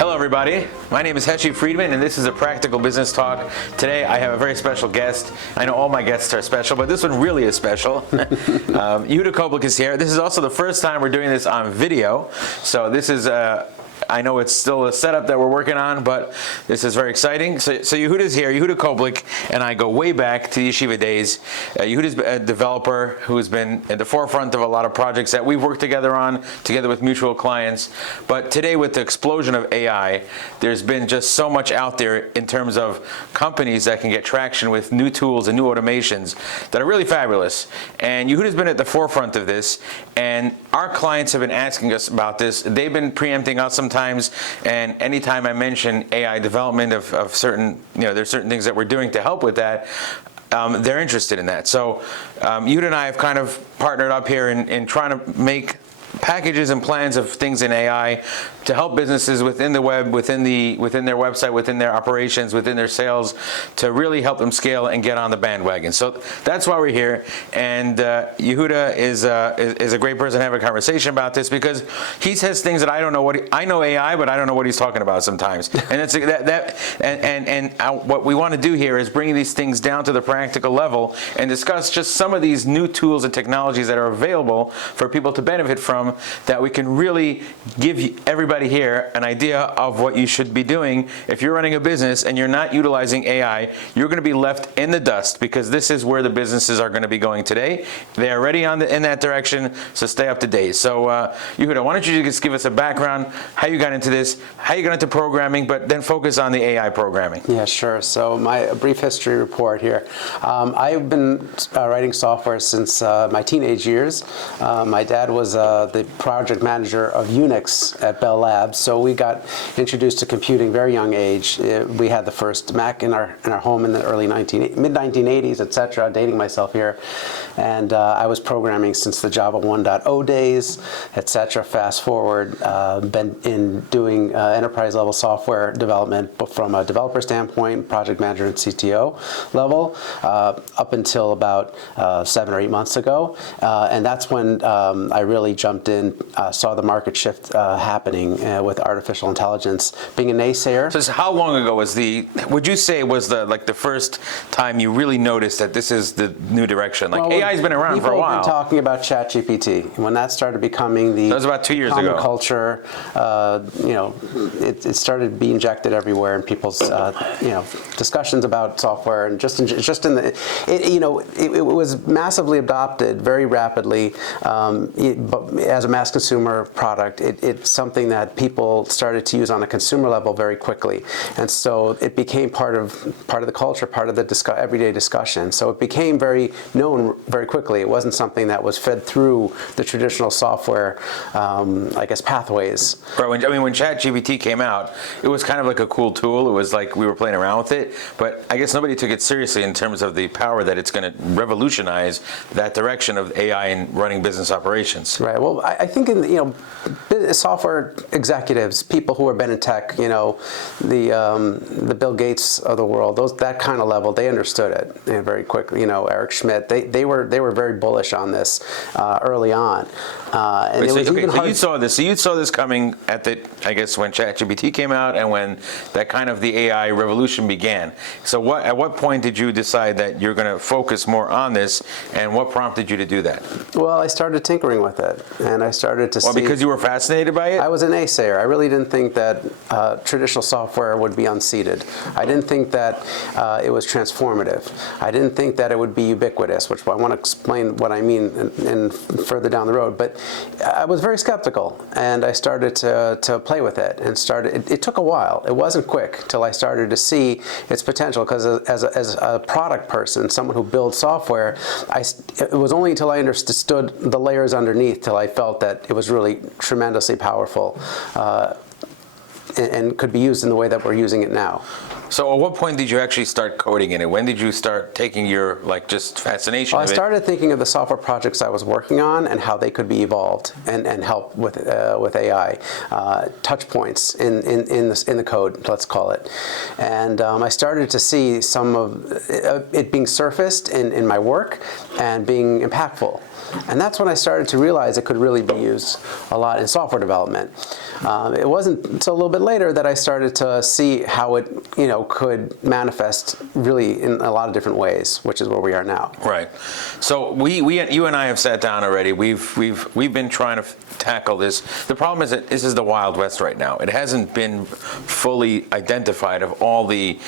Hello everybody, my name is Heshy Friedman and this is a Practical Business Talk. Today I have a very special guest. I know all my guests are special, but this one really is special. Yehudah Koblick is here. This is also the first time we're doing this on video, so this is I know it's still a setup that we're working on, but this is very exciting. So Yehudah's here, Yehudah Koblick, and I go way back to the yeshiva days. Yehudah's a developer who's been at the forefront of a lot of projects that we've worked together on, together with mutual clients. But today, with the explosion of AI, there's been just so much out there in terms of companies that can get traction with new tools and new automations that are really fabulous. And Yehudah's been at the forefront of this, and our clients have been asking us about this. They've been preempting us sometimes, and anytime I mention AI development of certain, there's certain things that we're doing to help with that, they're interested in that. So Yehudah and I have kind of partnered up here in trying to make packages and plans of things in AI to help businesses within the web, within their website, within their operations, within their sales, to really help them scale and get on the bandwagon. So that's why we're here. And Yehudah is a great person to have a conversation about this, because he says things that I don't know I know AI, but I don't know what he's talking about sometimes. And what we want to do here is bring these things down to the practical level and discuss just some of these new tools and technologies that are available for people to benefit from, that we can really give everybody here an idea of what you should be doing. If you're running a business and you're not utilizing AI, you're going to be left in the dust, because this is where the businesses are going to be going today. They are already in that direction, so stay up to date. So Yehudah, why don't you just give us a background, how you got into this, how you got into programming, but then focus on the AI programming. Yeah, sure. So my brief history report here. I've been writing software since my teenage years. My dad was the project manager of Unix at Bell Labs, so we got introduced to computing very young age. We had the first Mac in our home in the mid-1980s, etc. Dating myself here, and I was programming since the Java 1.0 days, etc. Fast forward, been doing enterprise level software development, but from a developer standpoint, project manager and CTO level, up until about 7 or 8 months ago, and that's when I really jumped in, saw the market shift happening with artificial intelligence. Being a naysayer. So how long ago would you say was the first time you really noticed that this is the new direction? Like, well, AI's been around for a while. People have been talking about ChatGPT. When that started becoming the that was about 2 years ago. Culture, it started to be injected everywhere in people's discussions about software, and it was massively adopted very rapidly, but as a mass consumer product, it's something that people started to use on a consumer level very quickly, and so it became part of the culture, part of the everyday discussion. So it became very known very quickly. It wasn't something that was fed through the traditional software, pathways. Right. When ChatGPT came out, it was kind of like a cool tool. It was like we were playing around with it, but I guess nobody took it seriously in terms of the power that it's going to revolutionize that direction of AI and running business operations. Right. Well, I think software executives, people who have been in tech, the Bill Gates of the world, that kind of level, they understood it very quickly. Eric Schmidt, they were very bullish on this early on. And so you saw this. So you saw this coming when ChatGPT came out and when that kind of the AI revolution began. So at what point did you decide that you're going to focus more on this, and what prompted you to do that? Well, I started tinkering with it, and I started to see. Because you were fascinated by it? I was a naysayer. I really didn't think that traditional software would be unseated. I didn't think that it was transformative. I didn't think that it would be ubiquitous, which I want to explain what I mean in further down the road. But I was very skeptical, and I started to play with it, and it took a while. It wasn't quick till I started to see its potential, because as a product person, someone who builds software, it was only until I understood the layers underneath till I felt that it was really tremendously powerful and could be used in the way that we're using it now. So at what point did you actually start coding in it? When did you start taking your, like, just fascination Well, of I it? started thinking of the software projects I was working on and how they could be evolved and help with AI, touch points in the code, let's call it. And I started to see some of it being surfaced in my work and being impactful. And that's when I started to realize it could really be used a lot in software development. It wasn't until a little bit later that I started to see how it, could manifest really in a lot of different ways, which is where we are now. Right. So you and I have sat down already. We've been trying to tackle this. The problem is that this is the Wild West right now. It hasn't been fully identified of all the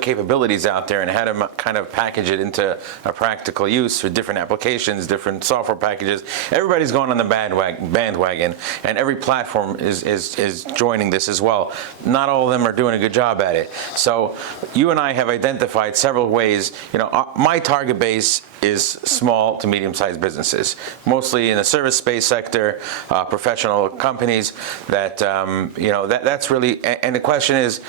capabilities out there and how to kind of package it into a practical use for different applications, different software packages. Everybody's going on the bandwagon, and every platform is joining this as well. Not all of them are doing a good job at it. So you and I have identified several ways. My target base is small to medium-sized businesses, mostly in the service space sector, professional companies. That's really. And the question is,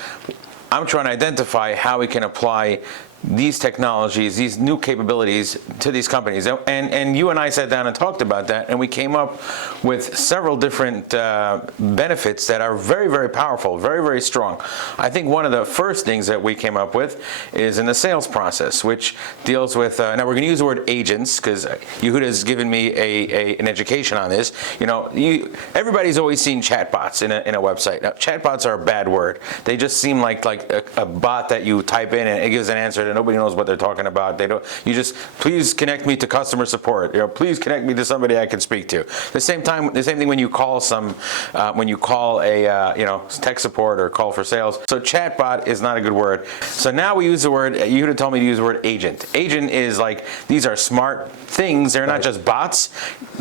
I'm trying to identify how we can apply these technologies, these new capabilities to these companies. And you and I sat down and talked about that, and we came up with several different benefits that are very, very powerful, very, very strong. I think one of the first things that we came up with is in the sales process, which deals with, now we're going to use the word agents, because Yehudah has given me an education on this. Everybody's always seen chatbots in a website. Now, chatbots are a bad word. They just seem like a bot that you type in and it gives an answer and nobody knows what they're talking about. You just, please connect me to customer support. Please connect me to somebody I can speak to. The same thing when you call a tech support or call for sales. So chatbot is not a good word. So now we use the word. Yehudah told me to use the word agent. Agent is like, these are smart things. They're not just bots.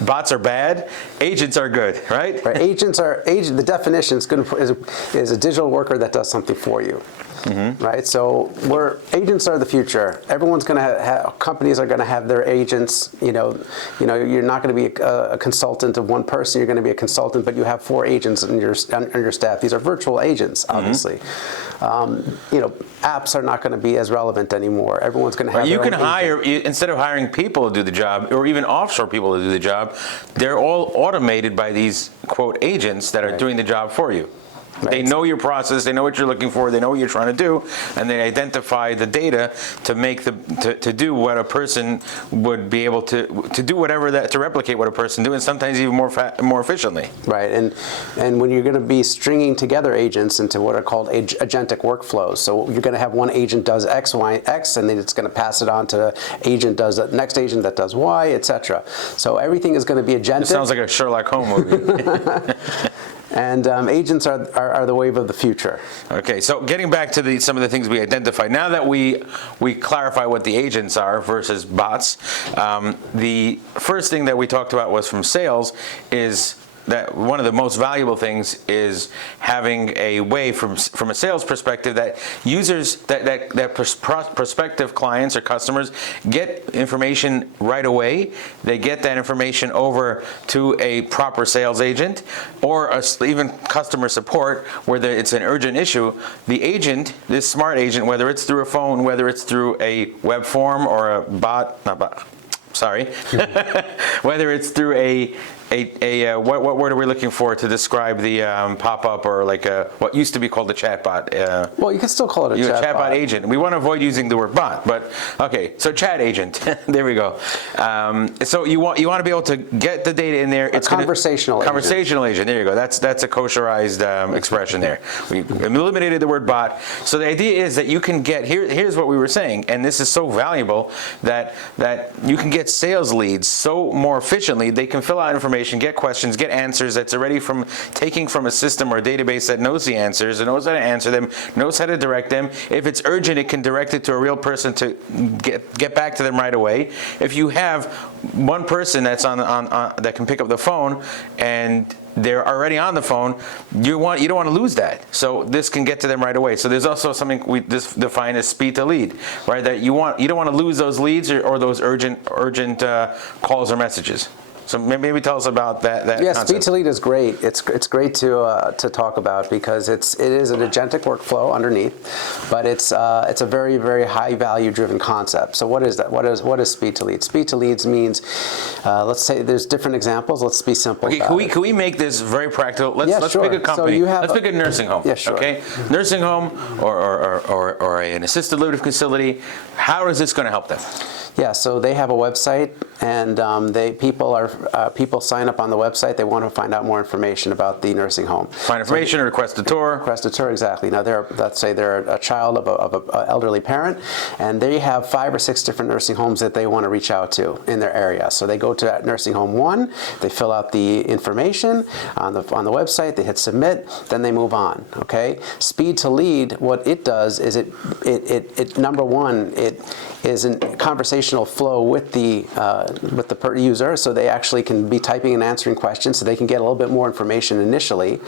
Bots are bad. Agents are good, right? Right. The definition is a digital worker that does something for you. Mm-hmm. Right, so agents are the future. Everyone's going to have companies are going to have their agents. You're not going to be a consultant of one person. You're going to be a consultant, but you have 4 agents on your staff. These are virtual agents, obviously. Mm-hmm. Apps are not going to be as relevant anymore. Everyone's going to have. You can hire instead of hiring people to do the job, or even offshore people to do the job. They're all automated by these quote agents that are doing the job for you. Right. They know your process, they know what you're looking for, they know what you're trying to do, and they identify the data to do what a person would be able to do to replicate what a person do, and sometimes even more efficiently. Right, and when you're going to be stringing together agents into what are called agentic workflows, so you're going to have one agent does X, Y, X, and then it's going to pass it on to next agent that does Y, etc. So everything is going to be agentic. It sounds like a Sherlock Holmes movie. And agents are the wave of the future. Okay, so getting back to some of the things we identified. Now that we clarify what the agents are versus bots, the first thing that we talked about was from sales is that one of the most valuable things is having a way from a sales perspective that users, that prospective clients or customers get information right away. They get that information over to a proper sales agent or even customer support, whether it's an urgent issue. The agent, this smart agent, whether it's through a phone, whether it's through a web form or a whether it's through what word are we looking for to describe the pop-up or what used to be called the chatbot? Well, you can still call it a chatbot. Chatbot agent. We want to avoid using the word bot, but okay. So chat agent. There we go. So you want to be able to get the data in there. It's conversational agent. There you go. That's a kosherized expression there. We eliminated the word bot. So the idea is that you can get here's what we were saying, and this is so valuable that you can get sales leads so more efficiently. They can fill out information, get questions, get answers that's already taking from a system or a database that knows the answers and knows how to answer them, knows how to direct them. If it's urgent, it can direct it to a real person to get back to them right away. If you have one person that's on that can pick up the phone and they're already on the phone, you don't want to lose that. So this can get to them right away. So there's also something we define as speed to lead, right? That you don't want to lose those leads or those urgent calls or messages. So maybe tell us about that Yeah, concept. speed to lead is great. It's great to talk about because it is an agentic workflow underneath, but it's a very, very high value driven concept. So what is that? What is speed to lead? Speed to leads means, let's say there's different examples. Let's be simple. Okay, can we make this very practical? Let's sure. pick a company. So let's pick a nursing home. Yeah, sure. Okay, nursing home or an assisted living facility. How is this going to help them? Yeah, so they have a website, and people sign up on the website. They want to find out more information about the nursing home. Find information, request a tour. Request a tour, exactly. Now, let's say they're a child of an elderly parent, and they have 5 or 6 different nursing homes that they want to reach out to in their area. So they go to nursing home 1, they fill out the information on the website, they hit submit, then they move on. Okay, speed to lead. What it does is it number one, it is a conversational flow with the user, so they actually can be typing and answering questions, so they can get a little bit more information initially.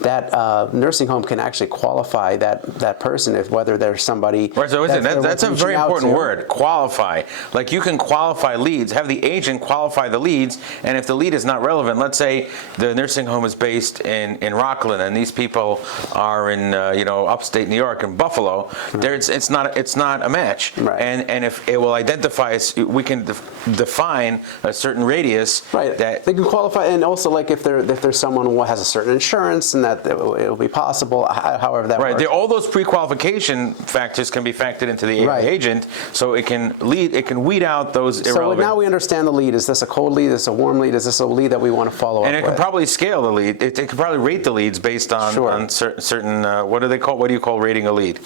That nursing home can actually qualify that person if whether there's somebody. Right, so that's a very important word, qualify. Like you can qualify leads, have the agent qualify the leads, and if the lead is not relevant, let's say the nursing home is based in Rockland, and these people are in upstate New York in Buffalo. It's not a match, right. And if it will identify, we can define a certain radius. Right. That they can qualify, and also like if there's someone who has a certain insurance, and that it'll be possible. However that works. Right. All those pre-qualification factors can be factored into the AI agent, so it can weed out those irrelevant. So now we understand the lead. Is this a cold lead? Is this a warm lead? Is this a lead that we want to follow up with? And it can probably scale the lead. It can probably rate the leads based on certain what do they call? What do you call rating a lead?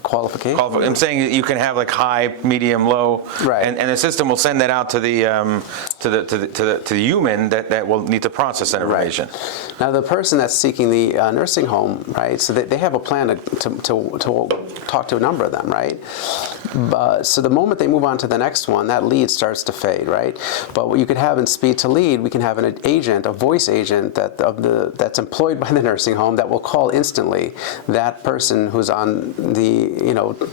Qualification. I'm saying you can have like high, medium, low, right. and the system will send that out to the human that will need to process that information. Right. Now the person that's seeking the nursing home, right? So they have a plan to talk to a number of them, right? So the moment they move on to the next one, that lead starts to fade, right? But what you could have in speed to lead, we can have an agent, a voice agent that's employed by the nursing home that will call instantly that person who's on the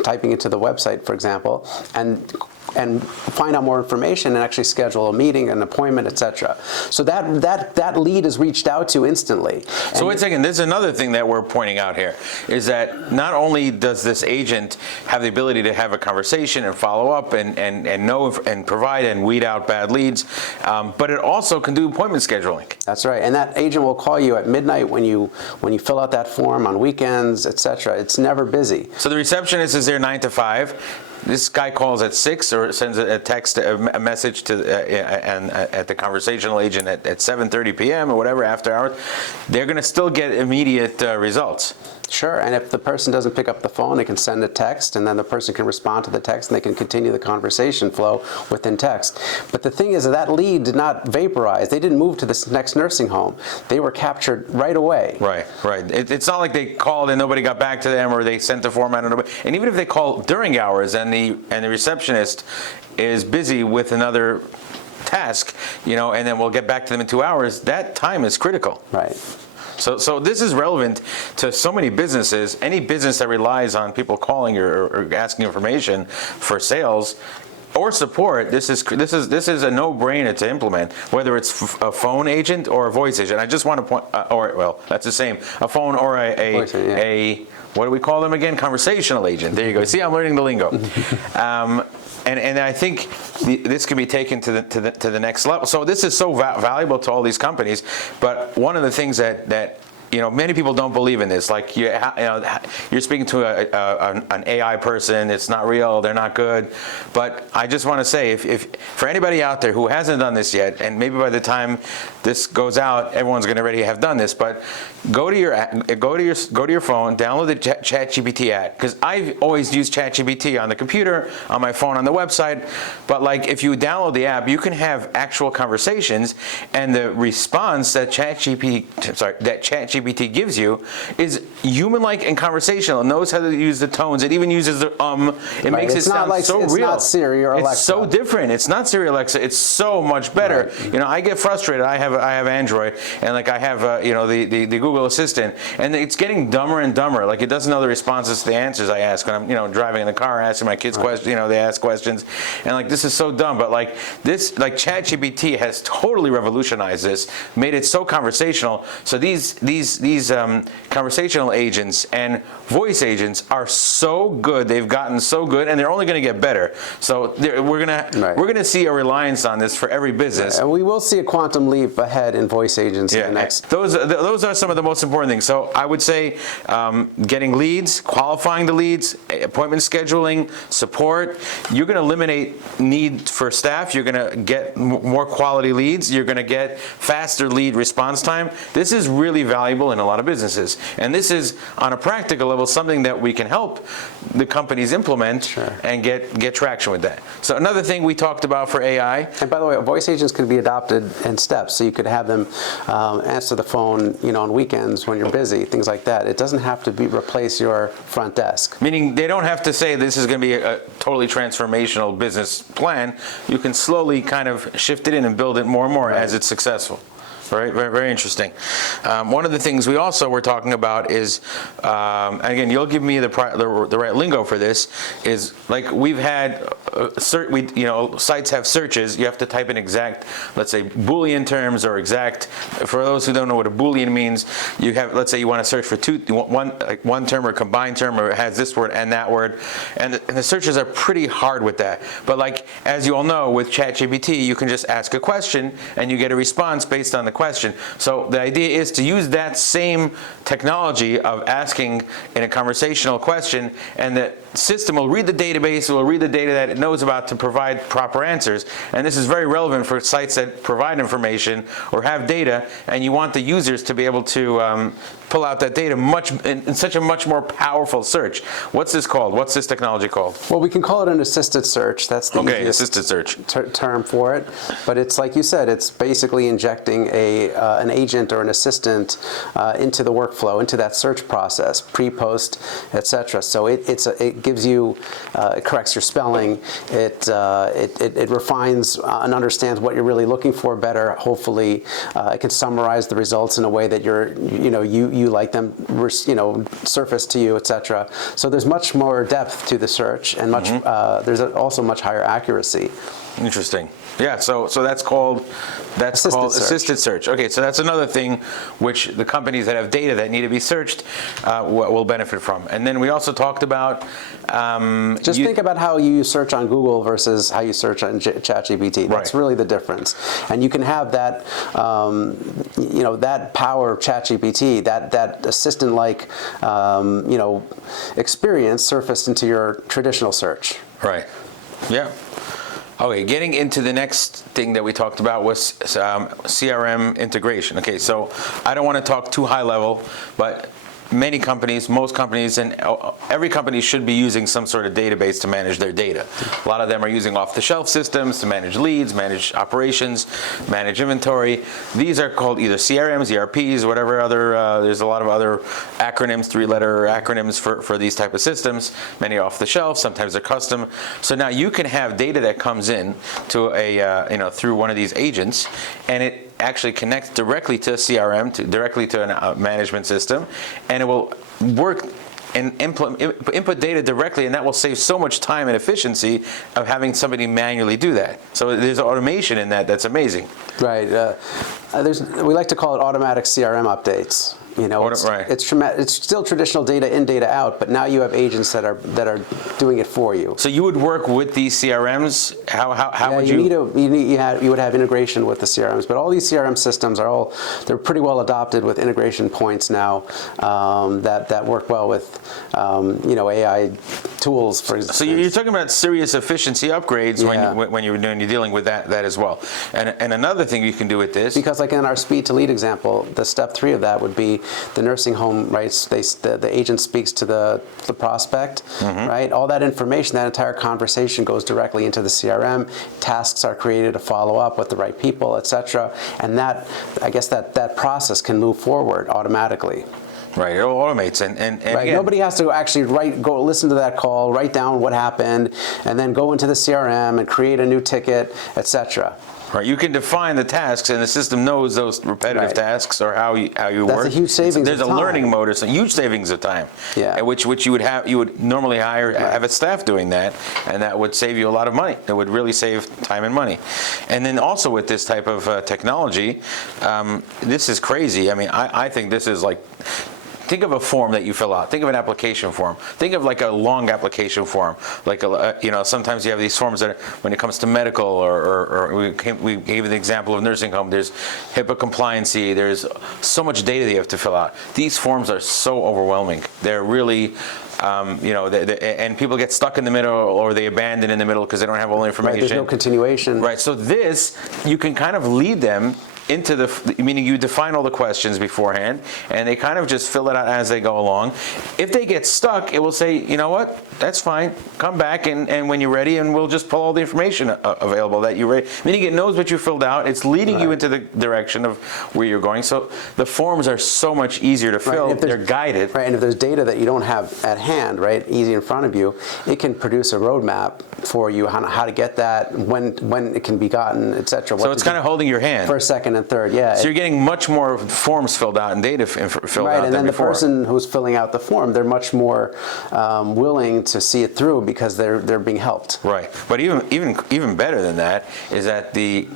typing into the website, for example, and find out more information and actually schedule a meeting, an appointment, etc. So that lead is reached out to instantly. So wait a second, there's another thing that we're pointing out here, is that not only does this agent have the ability to have a conversation and follow up and know and provide and weed out bad leads, but it also can do appointment scheduling. That's right, and that agent will call you at midnight when you fill out that form, on weekends, etc. It's never busy. So the receptionist is there 9 to 5. This guy calls at 6 or sends a text, a message to at the conversational agent at 7:30 p.m. or whatever after hours. They're going to still get immediate results. Sure, and if the person doesn't pick up the phone, they can send a text, and then the person can respond to the text, and they can continue the conversation flow within text. But the thing is that lead did not vaporize. They didn't move to this next nursing home. They were captured right away. Right. It's not like they called and nobody got back to them, or they sent the form out and nobody. And even if they call during hours and the receptionist is busy with another task, and then we'll get back to them in 2 hours, that time is critical. Right. So this is relevant to so many businesses. Any business that relies on people calling or asking information for sales or support, this is a no-brainer to implement, whether it's a phone agent or a voice agent. I just want to point, that's the same, a phone or a what do we call them again? Conversational agent. There you go. See, I'm learning the lingo. And I think this can be taken to the next level. So this is so valuable to all these companies. But one of the things that many people don't believe in this. Like you're speaking to an AI person. It's not real. They're not good. But I just want to say, if for anybody out there who hasn't done this yet, and maybe by the time this goes out, everyone's going to already have done this. But go to your phone, download the ChatGPT app, because I've always used ChatGPT on the computer, on my phone, on the website. But like if you download the app, you can have actual conversations, and the response that ChatGPT ChatGPT gives you is human-like and conversational. It knows how to use the tones. It even uses the It makes it sound so real. It's not Siri or Alexa. It's so different. It's not Siri, Alexa. It's so much better. Right. You know, I get frustrated. I have Android, and like I have you know, the Google Assistant, and it's getting dumber and dumber. Like it doesn't know the responses to the answers I ask when I'm, you know, driving in the car, asking my kids questions. You know, they ask questions, and like this is so dumb. But like this, like ChatGPT has totally revolutionized this, made it so conversational. So these conversational agents and voice agents are so good. They've gotten so good, and they're only going to get better. So we're gonna see a reliance on this for every business. Right. And we will see a quantum leap ahead in voice agents in the next. Those are some of the most important things. So I would say getting leads, qualifying the leads, appointment scheduling, support. You're going to eliminate need for staff. You're going to get more quality leads. You're going to get faster lead response time. This is really valuable in a lot of businesses. And this is, on a practical level, something that we can help the companies implement and get traction with that. So another thing we talked about for AI. And by the way, voice agents can be adopted in steps. So you could have them answer the phone, you know, on weekends when you're busy, things like that. It doesn't have to replace your front desk. Meaning they don't have to say this is going to be a totally transformational business plan. You can slowly kind of shift it in and build it more and more as it's successful. Very, very, very interesting. One of the things we also were talking about is, and again, you'll give me the right lingo for this, is like we've had, sites have searches. You have to type in exact, let's say, Boolean terms or exact. For those who don't know what a Boolean means, you have, let's say, you want to search for one term or combined term, or it has this word and that word, and the searches are pretty hard with that. But like, as you all know, with ChatGPT, you can just ask a question and you get a response based on the question. So the idea is to use that same technology of asking in a conversational question, and the system will read the database, it will read the data that it knows about to provide proper answers. And this is very relevant for sites that provide information or have data, and you want the users to be able to pull out that data in such a much more powerful search. What's this called? What's this technology called? Well, we can call it an assisted search. That's the easiest assisted search term for it. But it's like you said, it's basically injecting an agent or an assistant into the workflow, into that search process, pre-post, etc. So it gives you, it corrects your spelling, it refines and understands what you're really looking for better. Hopefully, it can summarize the results in a way that you like them, surface to you, etc. So there's much more depth to the search, and there's also much higher accuracy. Interesting. Yeah, so that's called assisted search. Okay, so that's another thing which the companies that have data that need to be searched will benefit from. And then we also talked about think about how you search on Google versus how you search on ChatGPT. That's really the difference. And you can have that that power of ChatGPT, that assistant-like experience surfaced into your traditional search. Right. Yeah. Okay, getting into the next thing that we talked about was CRM integration. Okay, so I don't want to talk too high level, but many companies, most companies, and every company should be using some sort of database to manage their data. A lot of them are using off-the-shelf systems to manage leads, manage operations, manage inventory. These are called either CRMs, ERPs, whatever other, there's a lot of other acronyms, three-letter acronyms for these type of systems. Many are off-the-shelf, sometimes they're custom. So now you can have data that comes in to through one of these agents, and it actually connects directly to a CRM, directly to a management system, and it will work and input data directly, and that will save so much time and efficiency of having somebody manually do that. So there's automation in that that's amazing. Right. We like to call it automatic CRM updates. It's still traditional data in, data out, but now you have agents that are doing it for you. So you would work with these CRMs. How would you? You would have integration with the CRMs, but all these CRM systems they're pretty well adopted with integration points now that work well with AI tools, for example. So you're talking about serious efficiency upgrades when you're dealing with that as well. And another thing you can do with this, because like in our speed to lead example, the step 3 of that would be the nursing home, right? The agent speaks to the prospect, right? All that information, that entire conversation goes directly into the CRM. Tasks are created to follow up with the right people, etc. And that, I guess, that process can move forward automatically. Right, it automates, and right. Again, nobody has to actually go listen to that call, write down what happened, and then go into the CRM and create a new ticket, etc. Right, you can define the tasks, and the system knows those repetitive tasks or how you work. That's a huge savings. There's of a time. learning mode, or some huge savings of time. Yeah. Which you would normally have a staff doing that, and that would save you a lot of money. It would really save time and money. And then also with this type of technology, this is crazy. I mean, I think this is like. Think of a form that you fill out. Think of an application form. Think of like a long application form. Like sometimes you have these forms that, when it comes to medical, or we gave the example of nursing home. There's HIPAA compliancy. There's so much data that you have to fill out. These forms are so overwhelming. They're really. And people get stuck in the middle, or they abandon in the middle because they don't have all the information. Right, there's no continuation. Right. So this, you can kind of lead them into meaning you define all the questions beforehand, and they kind of just fill it out as they go along. If they get stuck, it will say, you know what, that's fine, come back and when you're ready, and we'll just pull all the information available that you're ready. Meaning it knows what you filled out, it's leading you into the direction of where you're going. So the forms are so much easier to fill, they're guided. Right, and if there's data that you don't have at hand, right, easy in front of you, it can produce a roadmap for you on how to get that, when it can be gotten, etc. So it's kind of holding your hand. First, second, and third, yeah. So you're getting much more forms filled out and data filled out than before. Right, and then the person who's filling out the form, they're much more willing to see it through because they're being helped. Right, but even better than that is that the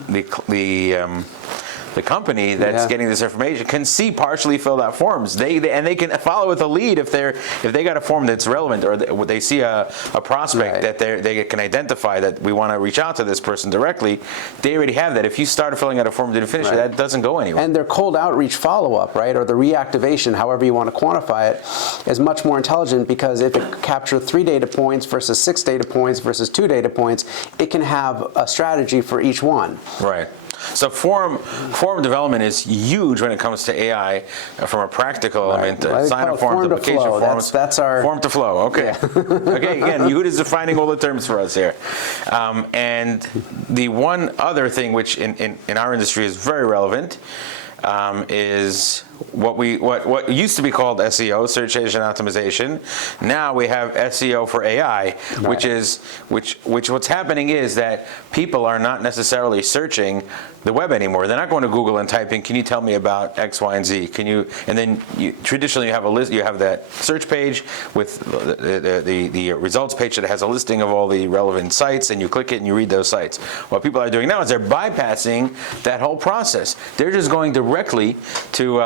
company that's getting this information can see partially filled out forms. They can follow with a lead if they got a form that's relevant, or they see a prospect that they can identify that we want to reach out to this person directly. They already have that. If you started filling out a form and didn't finish it, that doesn't go anywhere. And their cold outreach follow-up, right, or the reactivation, however you want to quantify it, is much more intelligent, because if it captures 3 data points versus 6 data points versus 2 data points, it can have a strategy for each one. Right. So form development is huge when it comes to AI from a practical element. Sign-up forms, application forms. That's our form to flow. Okay. Yeah. Okay. Again, Yehudah is defining all the terms for us here. And the one other thing which in our industry is very relevant is what used to be called SEO, search engine optimization. Now we have SEO for AI, which what's happening is that people are not necessarily searching the web anymore. They're not going to Google and typing, "Can you tell me about X, Y, and Z?" And then traditionally you have a list. You have that search page with the results page that has a listing of all the relevant sites, and you click it and you read those sites. What people are doing now is they're bypassing that whole process. They're just going directly to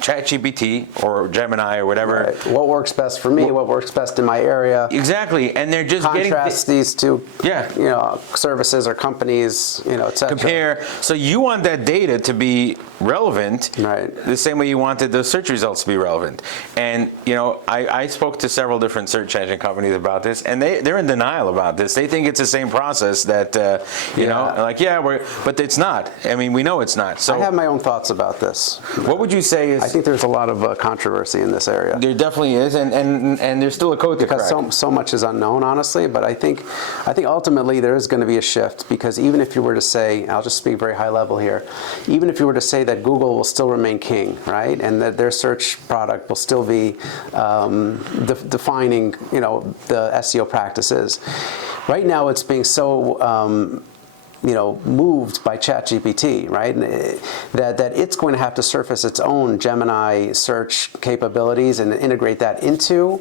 ChatGPT or Gemini or whatever. Right. What works best for me? What works best in my area? Exactly, and they're just contrast these two, services or companies, etc. Compare. So you want that data to be relevant, right? The same way you wanted the search results to be relevant. And I spoke to several different search engine companies about this, and they're in denial about this. They think it's the same process that but it's not. I mean, we know it's not. So I have my own thoughts about this. What would you say is? I think there's a lot of controversy in this area. There definitely is, and there's still a code to crack. Because so much is unknown, honestly. But I think ultimately there is going to be a shift, because even if you were to say, I'll just speak very high level here, even if you were to say that Google will still remain king, right, and that their search product will still be defining, the SEO practices. Right now, it's being so moved by ChatGPT, right? That it's going to have to surface its own Gemini search capabilities and integrate that into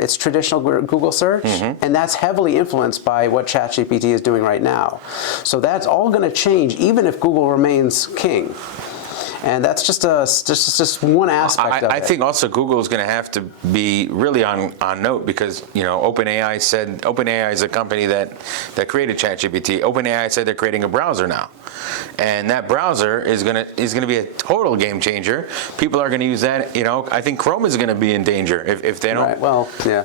its traditional Google search, and that's heavily influenced by what ChatGPT is doing right now. So that's all going to change, even if Google remains king. And that's just one aspect of it. I think also Google is going to have to be really on note, because OpenAI is a company that created ChatGPT. OpenAI said they're creating a browser now, and that browser is going to be a total game changer. People are going to use that. I think Chrome is going to be in danger if they don't. Right. Well, yeah.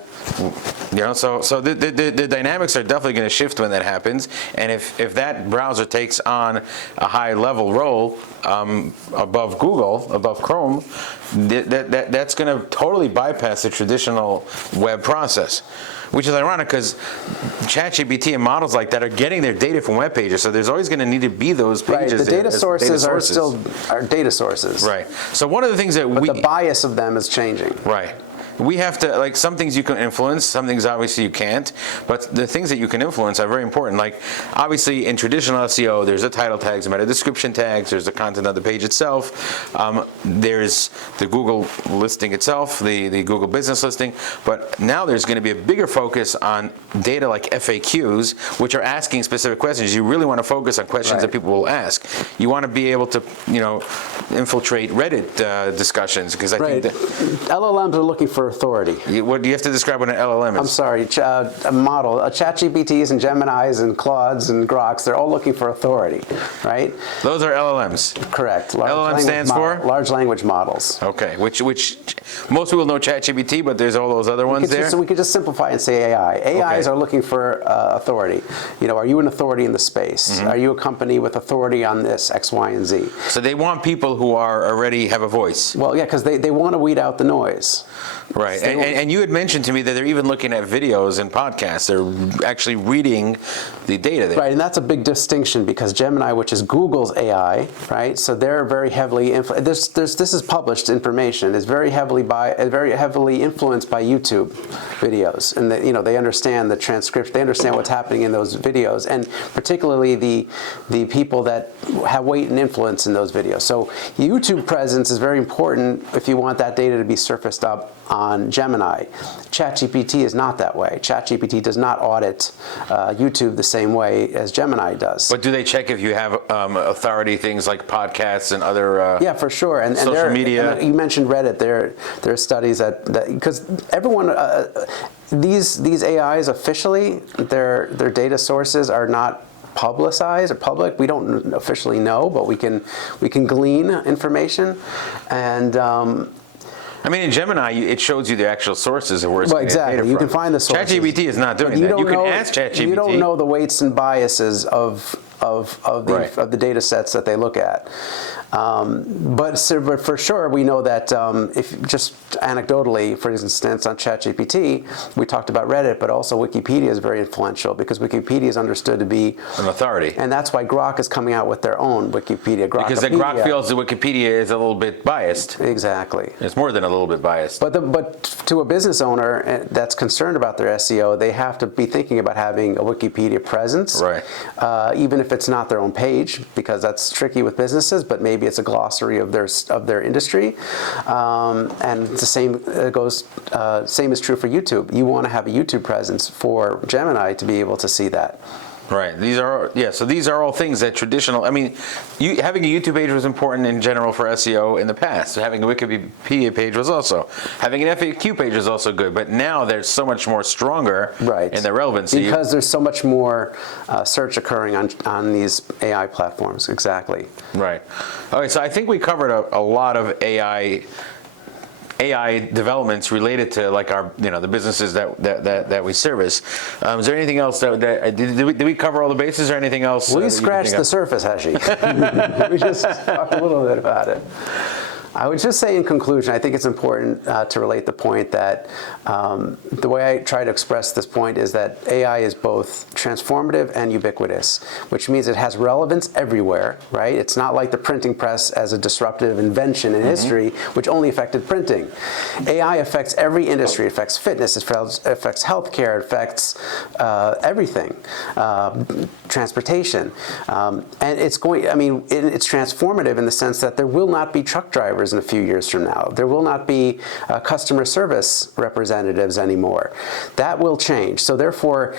So the dynamics are definitely going to shift when that happens, and if that browser takes on a high level role, above Google, above Chrome, that's going to totally bypass the traditional web process. Which is ironic because ChatGPT and models like that are getting their data from web pages, so there's always going to need to be those pages. Right, the data sources are still data sources. Right. So one of the things that but the bias of them is changing. Right. We have to, like, some things you can influence, some things obviously you can't, but the things that you can influence are very important. Like, obviously in traditional SEO, there's the title tags, the meta description tags, there's the content of the page itself, there's the Google listing itself, the Google business listing, but now there's going to be a bigger focus on data like FAQs, which are asking specific questions. You really want to focus on questions that people will ask. You want to be able to, infiltrate Reddit discussions, because I think that LLMs are looking for authority. What do you have to describe what an LLM is? I'm sorry, a model, ChatGPTs and Geminis and Claudes and Groks, they're all looking for authority, right? Those are LLMs. Correct. LLM stands for? Large language models. Okay, which most people know ChatGPT, but there's all those other ones there? So we could just simplify and say AI. AIs are looking for authority. Are you an authority in the space? Are you a company with authority on this, X, Y, and Z? So they want people who already have a voice. Well, yeah, because they want to weed out the noise. Right, and you had mentioned to me that they're even looking at videos and podcasts. They're actually reading the data there. Right, and that's a big distinction because Gemini, which is Google's AI, right? So they're very heavily this is published information. Is very heavily influenced by YouTube videos, and they understand the transcript. They understand what's happening in those videos, and particularly the people that have weight and influence in those videos. So YouTube presence is very important if you want that data to be surfaced up on Gemini. ChatGPT is not that way. ChatGPT does not audit YouTube the same way as Gemini does. But do they check if you have authority, things like podcasts and other yeah, for sure. And social media? And you mentioned Reddit. There are studies that because everyone, these AIs officially, their data sources are not publicized or public. We don't officially know, but we can glean information. And in Gemini, it shows you the actual sources of where it's well, exactly. Data You from. can find the sources. ChatGPT is not doing that. You can ask ChatGPT. You don't know the weights and biases of the data sets that they look at. But for sure, we know that if just anecdotally, for instance, on ChatGPT, we talked about Reddit, but also Wikipedia is very influential because Wikipedia is understood to be an authority, and that's why Grok is coming out with their own Wikipedia. Because the Grok feels that Wikipedia is a little bit biased. Exactly. It's more than a little bit biased. But to a business owner that's concerned about their SEO, they have to be thinking about having a Wikipedia presence, right? Even if it's not their own page, because that's tricky with businesses. But maybe it's a glossary of their industry, and the same same is true for YouTube. You want to have a YouTube presence for Gemini to be able to see that. Right. So these are all things that traditional. Having a YouTube page was important in general for SEO in the past. Having a Wikipedia page was also. Having an FAQ page is also good. But now there's so much more stronger in their relevancy because there's so much more search occurring on these AI platforms. Exactly. Right. Okay. So I think we covered a lot of AI developments related to like our the businesses that we service. Is there anything else that did we cover all the bases or anything else? We scratched the surface, Heshy. We just talked a little bit about it. I would just say in conclusion, I think it's important to relate the point that the way I try to express this point is that AI is both transformative and ubiquitous, which means it has relevance everywhere, right? It's not like the printing press as a disruptive invention in history, which only affected printing. AI affects every industry. It affects fitness, it affects healthcare, it affects everything, transportation. And it's it's transformative in the sense that there will not be truck drivers in a few years from now. There will not be customer service representatives anymore. That will change. So therefore,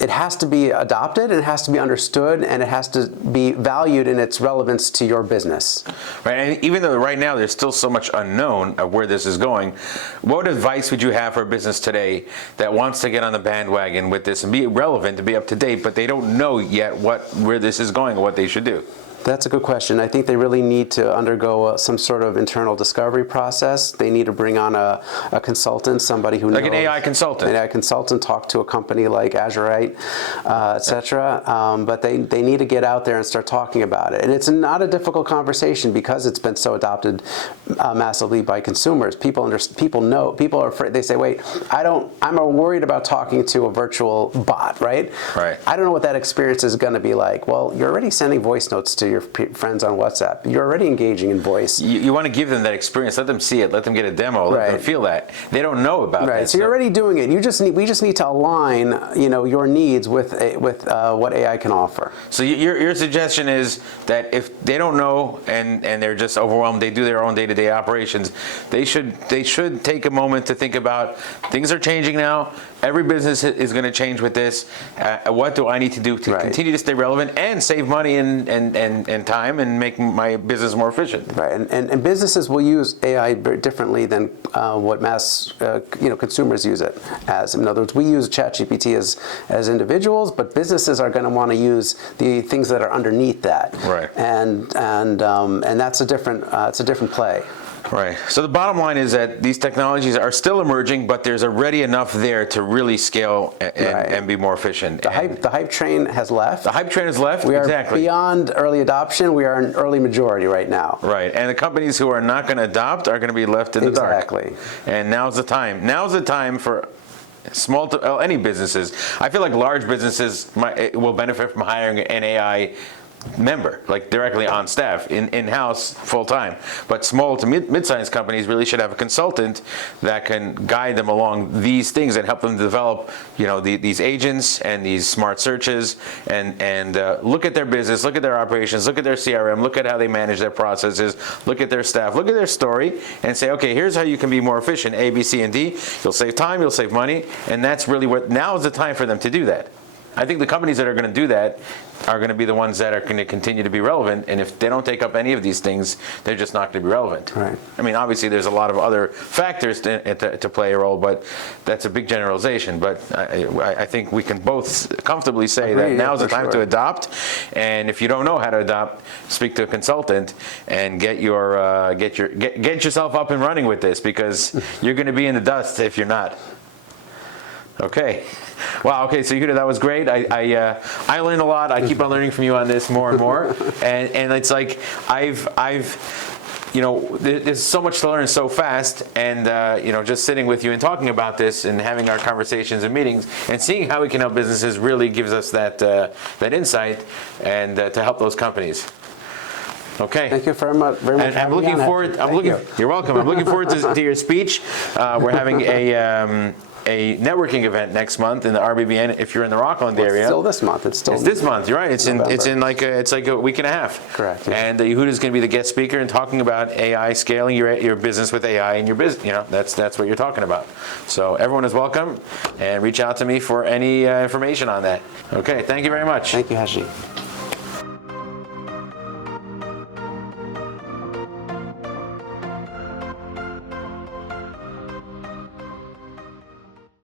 it has to be adopted, and it has to be understood, and it has to be valued in its relevance to your business. Right, and even though right now there's still so much unknown of where this is going, what advice would you have for a business today that wants to get on the bandwagon with this and be relevant, to be up to date, but they don't know yet where this is going or what they should do? That's a good question. I think they really need to undergo some sort of internal discovery process. They need to bring on a consultant, somebody who knows. Like an AI consultant. An AI consultant, talk to a company like Azurite, et cetera. But they need to get out there and start talking about it. And it's not a difficult conversation because it's been so adopted massively by consumers. People know, people are afraid. They say, wait, I'm worried about talking to a virtual bot, right? Right. I don't know what that experience is going to be like. Well, you're already sending voice notes to your friends on WhatsApp. You're already engaging in voice. You want to give them that experience. Let them see it. Let them get a demo. Let them feel that. They don't know about that. So you're already doing it. We just need to align, your needs with what AI can offer. So your suggestion is that if they don't know and they're just overwhelmed, they do their own day-to-day operations. They should take a moment to think about things are changing now. Every business is going to change with this. What do I need to do to continue to stay relevant and save money and time and make my business more efficient? Right, and businesses will use AI very differently than what mass consumers use it as. In other words, we use ChatGPT as individuals, but businesses are going to want to use the things that are underneath that. Right. And that's a different play. Right. So the bottom line is that these technologies are still emerging, but there's already enough there to really scale and be more efficient. The hype train has left. The hype train has left. We are exactly beyond early adoption. We are an early majority right now. Right. And the companies who are not going to adopt are going to be left in the dark. Exactly. And now's the time. Now's the time for small to any businesses. I feel like large businesses will benefit from hiring an AI member, like directly on staff, in-house, full-time. But small to mid-sized companies really should have a consultant that can guide them along these things and help them develop, these agents and these smart searches and look at their business, look at their operations, look at their CRM, look at how they manage their processes, look at their staff, look at their story, and say, okay, here's how you can be more efficient, A, B, C, and D. You'll save time, you'll save money, and that's really now is the time for them to do that. I think the companies that are going to do that are going to be the ones that are going to continue to be relevant. And if they don't take up any of these things, they're just not going to be relevant. Right. I mean, obviously, there's a lot of other factors to play a role, but that's a big generalization. But I think we can both comfortably say that now's the time to adopt. And if you don't know how to adopt, speak to a consultant and get yourself up and running with this, because you're going to be in the dust if you're not. Okay. Wow. Okay. So Yehudah, that was great. I learned a lot. I keep on learning from you on this more and more. And it's like there's so much to learn so fast. And just sitting with you and talking about this and having our conversations and meetings and seeing how we can help businesses really gives us that insight and to help those companies. Okay. Thank you very much. And I'm looking forward. You're welcome. I'm looking forward to your speech. We're having a networking event next month in the RBBN if you're in the Rockland area. It's still this month. It's this month. You're right. It's like a week and a half. Correct. Yeah. And Yehudah is going to be the guest speaker and talking about AI, scaling your business with AI and your business. That's what you're talking about. So everyone is welcome, and reach out to me for any information on that. Okay. Thank you very much. Thank you, Heshy.